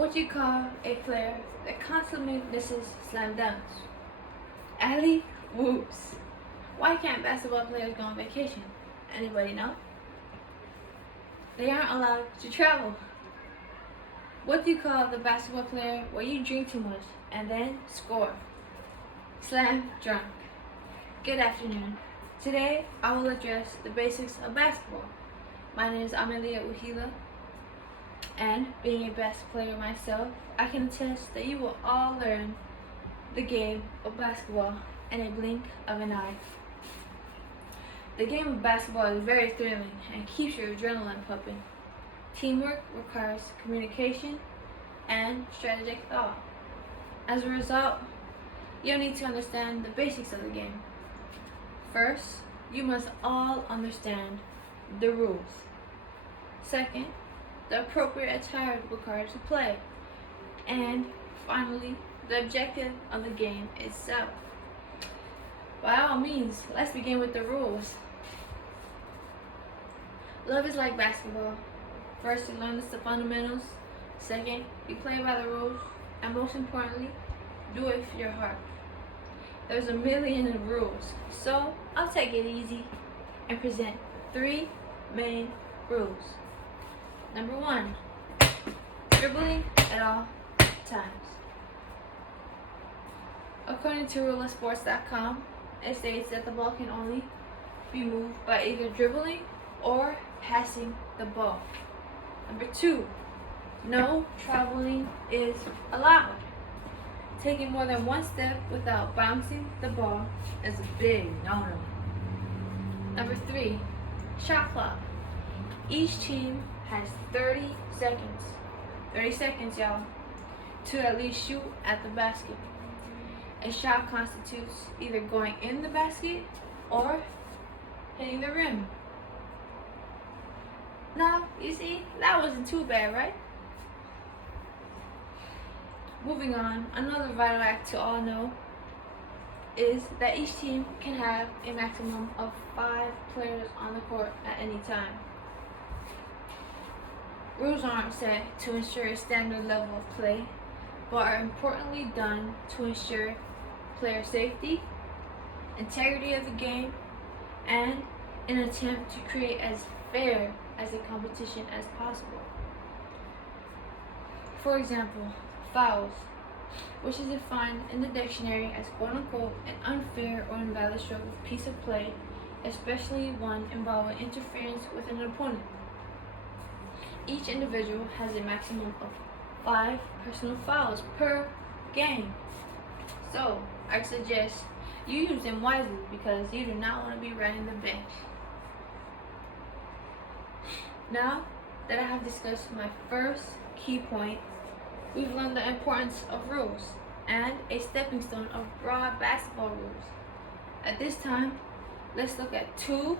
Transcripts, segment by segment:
What do you call a player that constantly misses slam dunks? Alley whoops. Why can't basketball players go on vacation? Anybody know? They aren't allowed to travel. What do you call the basketball player where you drink too much and then score? Slam drunk. Good afternoon. Today I will address the basics of basketball. My name is Amelia Uhila, and being a basketball player myself, I can attest that you will all learn the game of basketball in a blink of an eye. The game of basketball is very thrilling and keeps your adrenaline pumping. Teamwork requires communication and strategic thought. As a result, you'll need to understand the basics of the game. First, you must all understand the rules. Second, the appropriate attire required to play. And finally, the objective of the game itself. By all means, let's begin with the rules. Love is like basketball. First, you learn the fundamentals. Second, you play by the rules. And most importantly, do it for your heart. There's a million rules, so I'll take it easy and present 3 main rules. Number 1, dribbling at all times. According to RulerSports.com, it states that the ball can only be moved by either dribbling or passing the ball. Number 2, no traveling is allowed. Taking more than one step without bouncing the ball is a big no-no. Number 3, shot clock. Each team has 30 seconds. 30 seconds, y'all, to at least shoot at the basket. A shot constitutes either going in the basket or hitting the rim. Now, you see, that wasn't too bad, right? Moving on, another vital act to all know is that each team can have a maximum of 5 players on the court at any time. Rules aren't set to ensure a standard level of play, but are importantly done to ensure player safety, integrity of the game, and an attempt to create as fair as a competition as possible. For example, fouls, which is defined in the dictionary as quote-unquote an unfair or invalid stroke of piece of play, especially one involving interference with an opponent. Each individual has a maximum of 5 personal fouls per game. So, I suggest you use them wisely because you do not want to be running the bench. Now that I have discussed my first key point, we've learned the importance of rules and a stepping stone of broad basketball rules. At this time, let's look at 2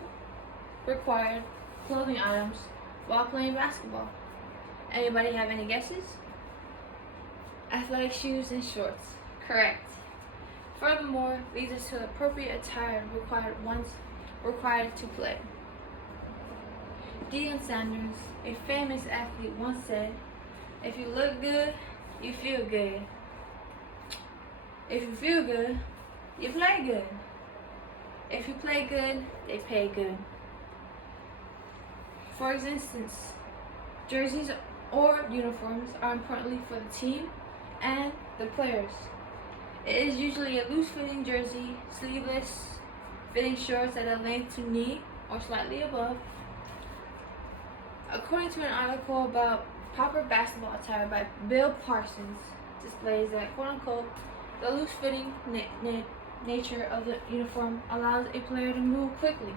required clothing items while playing basketball. Anybody have any guesses? Athletic shoes and shorts. Correct. Furthermore, these are the appropriate attire required to play. Deion Sanders, a famous athlete, once said, "If you look good, you feel good. If you feel good, you play good. If you play good, they pay good." For instance, jerseys or uniforms are importantly for the team and the players. It is usually a loose-fitting jersey, sleeveless fitting shorts at a length to knee or slightly above. According to an article about proper basketball attire by Bill Parsons, displays that quote-unquote the loose-fitting nature of the uniform allows a player to move quickly.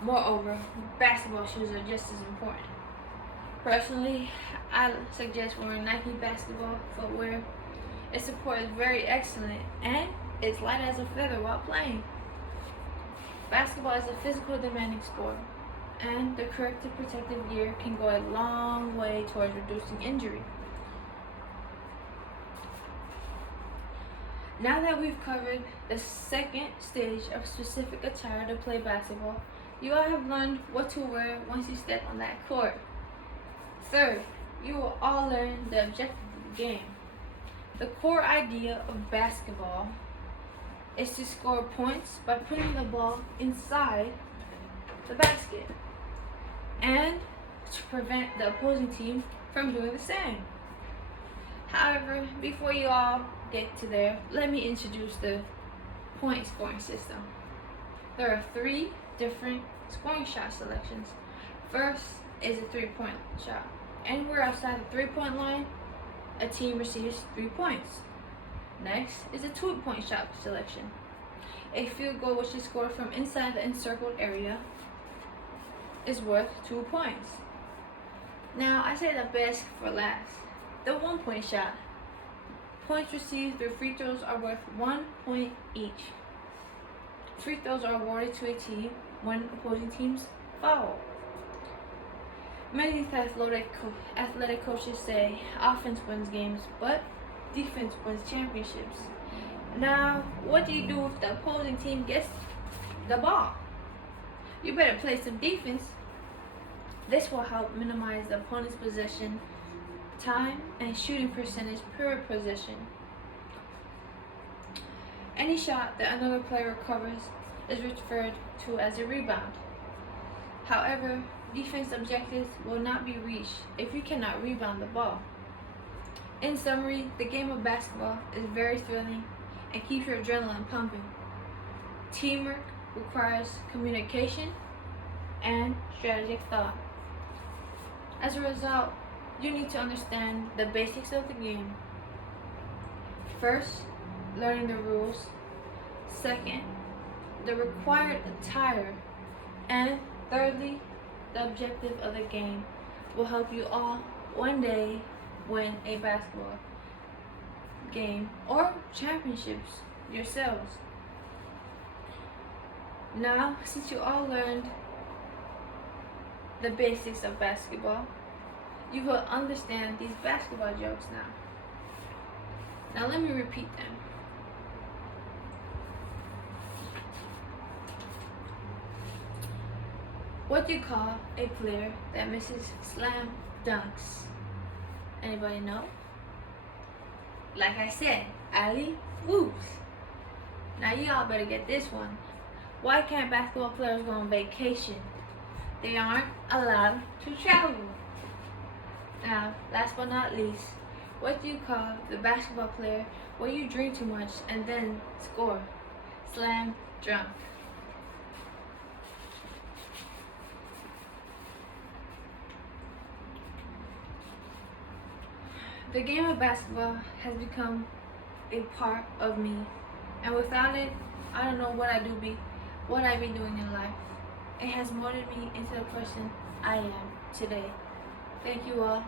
Moreover, basketball shoes are just as important. Personally, I suggest wearing Nike basketball footwear. Its support is very excellent and it's light as a feather while playing. Basketball is a physical demanding sport, and the correct protective gear can go a long way towards reducing injury. Now that we've covered the second stage of specific attire to play basketball, you all have learned what to wear once you step on that court. Third, you will all learn the objective of the game. The core idea of basketball is to score points by putting the ball inside the basket and to prevent the opposing team from doing the same. However, before you all get to there, let me introduce the point scoring system. There are 3 different scoring shot selections. First is a 3-point shot. Anywhere outside the 3-point line, a team receives 3 points. Next is a 2-point shot selection. A field goal which is scored from inside the encircled area is worth 2 points. Now, I say the best for last. The 1-point shot. Points received through free throws are worth 1 point each. Free throws are awarded to a team when opposing teams foul. Many athletic coaches say offense wins games, but defense wins championships. Now, what do you do if the opposing team gets the ball? You better play some defense. This will help minimize the opponent's possession time and shooting percentage per possession. Any shot that another player recovers is referred to as a rebound. However, defense objectives will not be reached if you cannot rebound the ball. In summary, the game of basketball is very thrilling and keeps your adrenaline pumping. Teamwork requires communication and strategic thought. As a result, you need to understand the basics of the game. First, learning the rules. Second, the required attire. And thirdly, the objective of the game will help you all one day win a basketball game or championships yourselves. Now, since you all learned the basics of basketball, you will understand these basketball jokes now. Now let me repeat them. What do you call a player that misses slam dunks? Anybody know? Like I said, alley whoops. Now y'all better get this one. Why can't basketball players go on vacation? They aren't allowed to travel. Now, last but not least, what do you call the basketball player when you drink too much and then score? Slam drunk. The game of basketball has become a part of me, and without it, I don't know what I'd be doing in life. It has molded me into the person I am today. Thank you all.